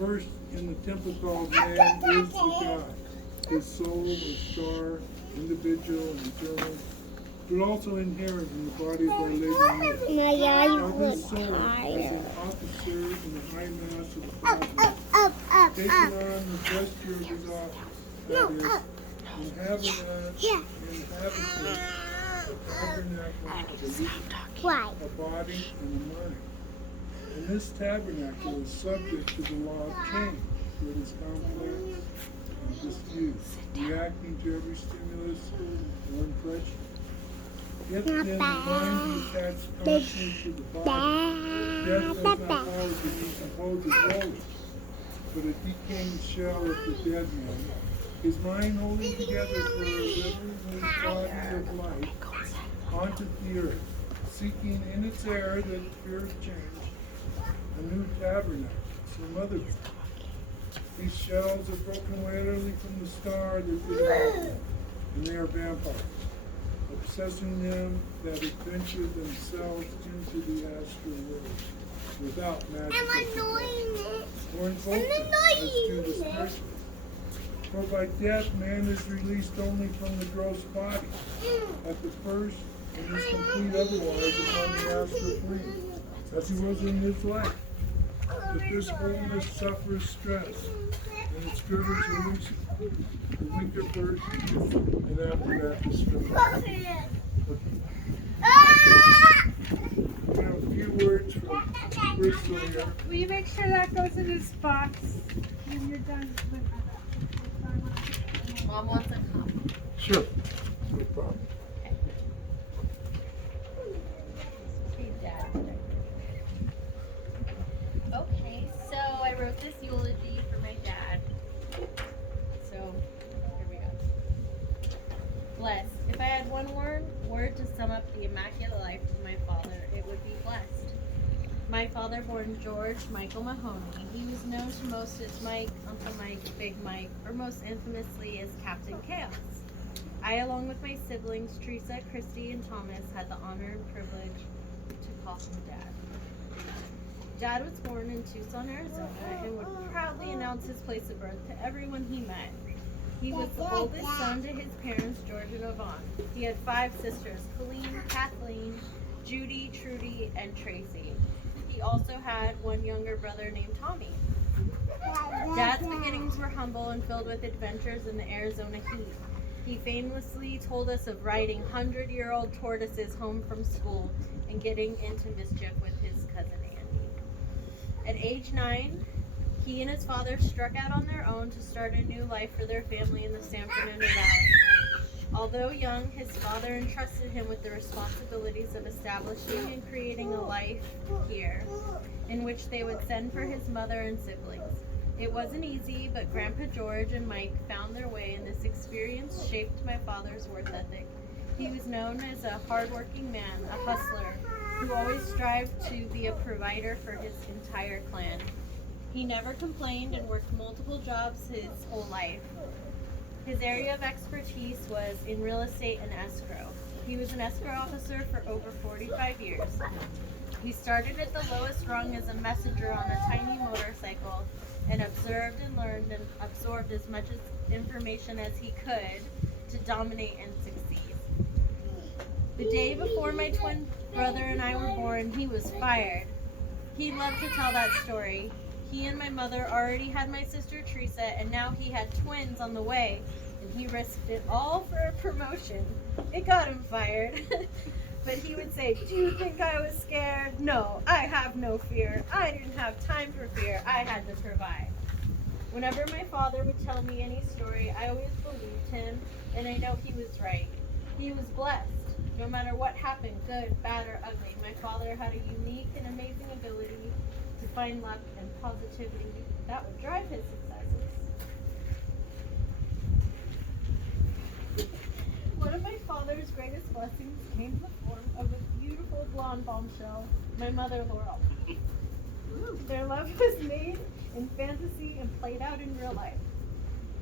First in the temple called man is the God. His soul is star, individual, and eternal, but also inherent in the body of our living being. Now this soul is an officer in the high mass of the cosmos, taking on the gesture of his office, that is, inhabiting the tabernacle of a body and a mind. And this tabernacle is subject to the law of change, for it is complex and diffused, reacting to every stimulus or impression. If then the mind be attached constantly to the body, death does not follow to decompose it wholly, but a decaying shell of the dead man, his mind holding together for a living body of life, haunted the earth, seeking in its air the fear of change, a new tabernacle, some other one. These shells are broken away utterly from the star that they are, and they are vampires, obsessing them that adventure themselves into the astral world without magical or invoking as to the spiritual. For by death man is released only from the gross body, at the first and is complete otherwise upon the astral plane, as he was in his life. But this wholeness suffers stress, and its girders are loosened, the weaker first, and after that the stronger. We have a few words from Bristol here. Will you make sure that goes in this box when you're done with Mom wants a cup. Sure, no problem. Okay, so I wrote this eulogy for my dad. So, here we go. Blessed. If I had one word to sum up the immaculate life of my father, it would be blessed. My father, born George Michael Mahoney, he was known to most as Mike, Uncle Mike, Big Mike, or most infamously as Captain Chaos. I, along with my siblings, Teresa, Christy, and Thomas, had the honor and privilege to call him Dad. Dad was born in Tucson, Arizona, and would proudly announce his place of birth to everyone he met. He was the oldest son to his parents, George and Yvonne. He had 5 sisters, Colleen, Kathleen, Judy, Trudy, and Tracy. He also had one younger brother named Tommy. Dad's beginnings were humble and filled with adventures in the Arizona heat. He famously told us of riding 100-year-old tortoises home from school and getting into mischief with his cousin Andy. At age 9, he and his father struck out on their own to start a new life for their family in the San Fernando Valley. Although young, his father entrusted him with the responsibilities of establishing and creating a life here, in which they would send for his mother and siblings. It wasn't easy, but Grandpa George and Mike found their way, and this experience shaped my father's work ethic. He was known as a hardworking man, a hustler, who always strived to be a provider for his entire clan. He never complained and worked multiple jobs his whole life. His area of expertise was in real estate and escrow. He was an escrow officer for over 45 years. He started at the lowest rung as a messenger on a tiny motorcycle and observed and learned and absorbed as much information as he could to dominate and succeed. The day before my twin brother and I were born, he was fired. He loved to tell that story. He and my mother already had my sister Teresa, and now he had twins on the way, and he risked it all for a promotion. It got him fired. But he would say, "Do you think I was scared? No, I have no fear. I didn't have time for fear. I had to provide." Whenever my father would tell me any story, I always believed him, and I know he was right. He was blessed. No matter what happened, good, bad, or ugly, my father had a unique and amazing ability to find luck and positivity that would drive his successes. One of my father's greatest blessings came in the form of a beautiful blonde bombshell, my mother, Laurel. Their love was made in fantasy and played out in real life.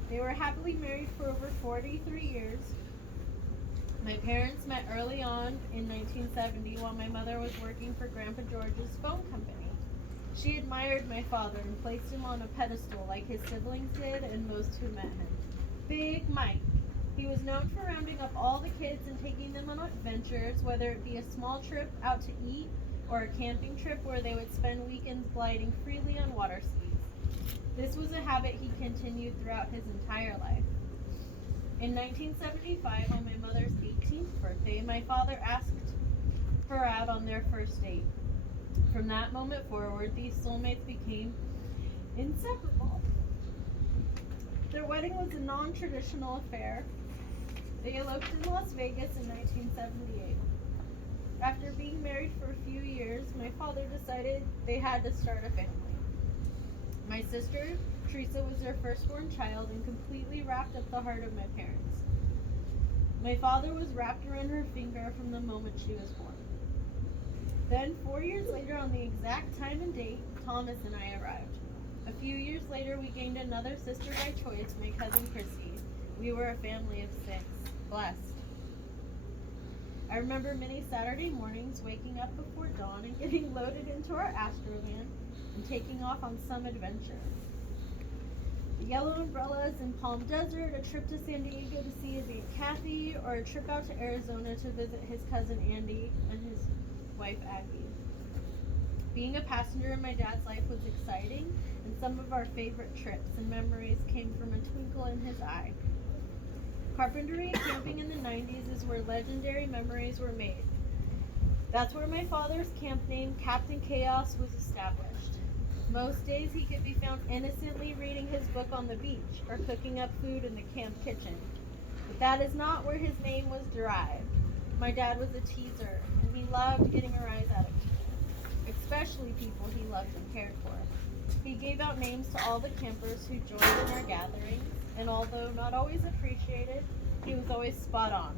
They were happily married for over 43 years. My parents met early on in 1970 while my mother was working for Grandpa George's phone company. She admired my father and placed him on a pedestal like his siblings did and most who met him. Big Mike. He was known for rounding up all the kids and taking them on adventures, whether it be a small trip out to eat or a camping trip where they would spend weekends gliding freely on water skis. This was a habit he continued throughout his entire life. In 1975, on my mother's 18th birthday, my father asked her out on their first date. From that moment forward, these soulmates became inseparable. Their wedding was a non-traditional affair. They eloped in Las Vegas in 1978. After being married for a few years, my father decided they had to start a family. My sister, Teresa, was their firstborn child and completely wrapped up the heart of my parents. My father was wrapped around her finger from the moment she was born. Then, 4 years later, on the exact time and date, Thomas and I arrived. A few years later, we gained another sister by choice, my cousin Chrissy. We were a family of 6, blessed. I remember many Saturday mornings waking up before dawn and getting loaded into our Astrovan and taking off on some adventure. The yellow umbrellas in Palm Desert, a trip to San Diego to see his Aunt Kathy, or a trip out to Arizona to visit his cousin Andy and his wife Aggie. Being a passenger in my dad's life was exciting, and some of our favorite trips and memories came from a twinkle in his eye. Carpentry and camping in the 90s is where legendary memories were made. That's where my father's camp name, Captain Chaos, was established. Most days he could be found innocently reading his book on the beach or cooking up food in the camp kitchen. But that is not where his name was derived. My dad was a teaser, and he loved getting a rise out of people, especially people he loved and cared for. He gave out names to all the campers who joined in our gatherings, and although not always appreciated, he was always spot on.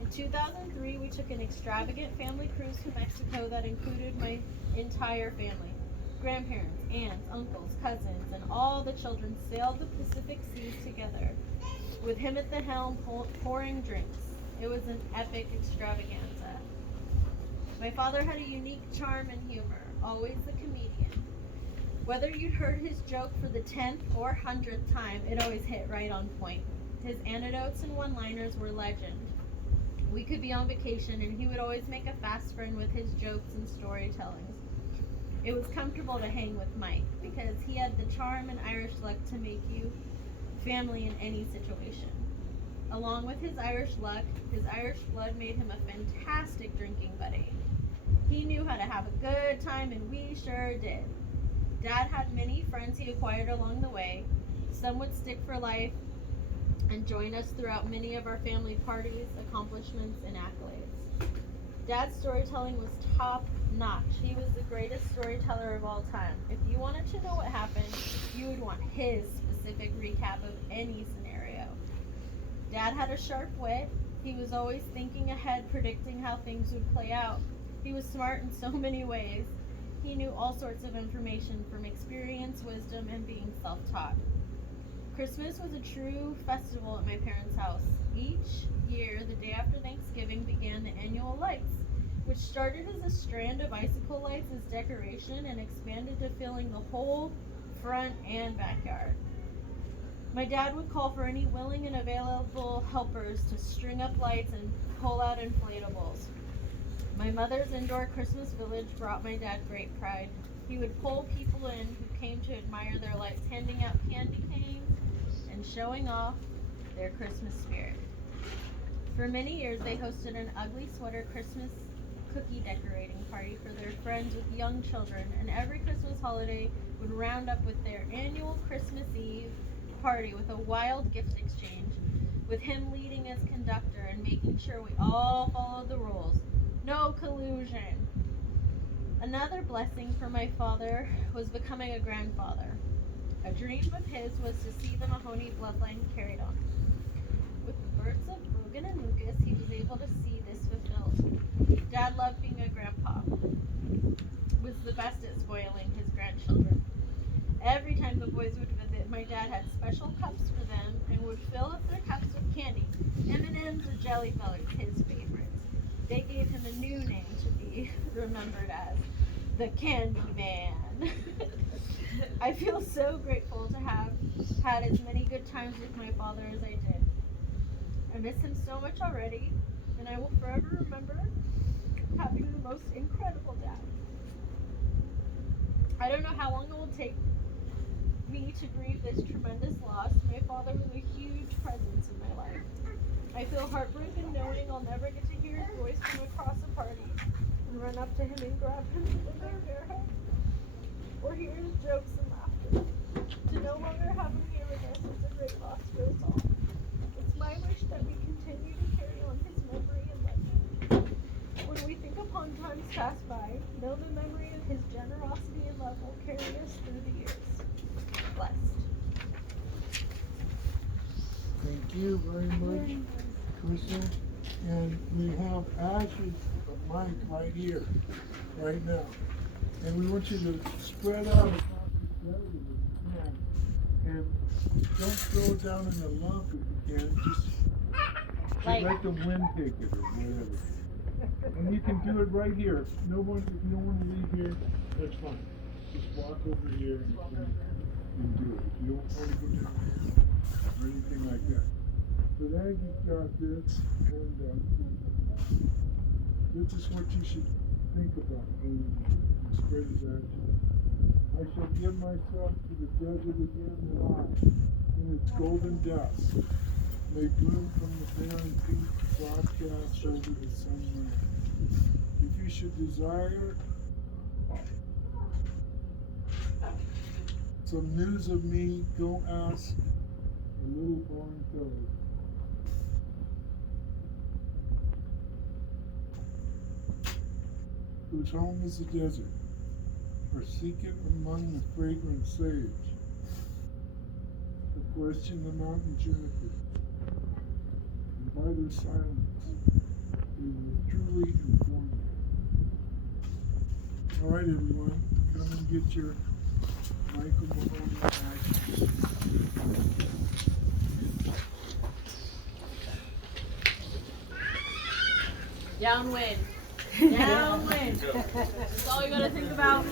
In 2003, we took an extravagant family cruise to Mexico that included my entire family. Grandparents, aunts, uncles, cousins, and all the children sailed the Pacific seas together, with him at the helm pouring drinks. It was an epic extravaganza. My father had a unique charm and humor, always the comedian. Whether you'd heard his joke for the 10th or 100th time, it always hit right on point. His anecdotes and one-liners were legend. We could be on vacation and he would always make a fast friend with his jokes and storytellings. It was comfortable to hang with Mike because he had the charm and Irish luck to make you family in any situation. Along with his Irish luck, his Irish blood made him a fantastic drinking buddy. He knew how to have a good time, and we sure did. Dad had many friends he acquired along the way. Some would stick for life and join us throughout many of our family parties, accomplishments, and accolades. Dad's storytelling was top notch. He was the greatest storyteller of all time. If you wanted to know what happened, you would want his specific recap of any scenario. Dad had a sharp wit. He was always thinking ahead, predicting how things would play out. He was smart in so many ways. He knew all sorts of information from experience, wisdom, and being self-taught. Christmas was a true festival at my parents' house. Each year, the day after Thanksgiving, began the annual lights, which started as a strand of icicle lights as decoration and expanded to filling the whole front and backyard. My dad would call for any willing and available helpers to string up lights and pull out inflatables. My mother's indoor Christmas village brought my dad great pride. He would pull people in who came to admire their lights, handing out candy canes and showing off their Christmas spirit. For many years, they hosted an ugly sweater Christmas cookie decorating party for their friends with young children, and every Christmas holiday would round up with their annual Christmas Eve party with a wild gift exchange, with him leading as conductor and making sure we all followed the rules. No collusion. Another blessing for my father was becoming a grandfather. A dream of his was to see the Mahoney bloodline carried on. With the births of Logan and Lucas, he was able to see this fulfilled. Dad loved being a grandpa. Was the best at spoiling his grandchildren. Every time the boys would visit, my dad had special cups for them and would fill up their cups with candy. M&M's or Jelly Bellies, his favorites. They gave him a new name to be remembered as. the Candy Man. I feel so grateful to have had as many good times with my father as I did. I miss him so much already, and I will forever remember having the most incredible dad. I don't know how long it will take me to grieve this tremendous loss. My father was a huge presence in my life. I feel heartbroken knowing I'll never get to hear his voice from across a party and run up to him and grab him with my bare hands, or hear his jokes and laughter. To no longer have him here with us is a great loss for us all. It's my wish that we continue to carry on his memory and legend. When we think upon times passed by, know the memory of his generosity and love will carry us through the years. Blessed. Thank you very much, Crystal. And we have Ash's mic right here, right now. And we want you to spread out across the desert if you can. And don't throw it down in a lump if you can. Just let the wind take it or whatever. And you can do it right here. If you don't want to leave here, that's fine. Just walk over here and do it. If you don't want to go down here or anything like that. So now you've got this, and this is what you should think about when you spread his ashes. I shall give myself to the desert again and in its golden dust may bloom from the barren peak broadcast over the sunland. If you should desire some news of me, go ask a little boring fellow. Whose home is the desert, or seek it among the fragrant sage, or question the mountain juniper, and by their silence they will truly inform you. All right, everyone, come and get your Michael Mahoney back. Downwind. Downwind. That's all you gotta think about.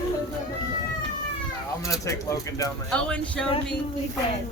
I'm gonna take Logan down there. Owen showed me. He said,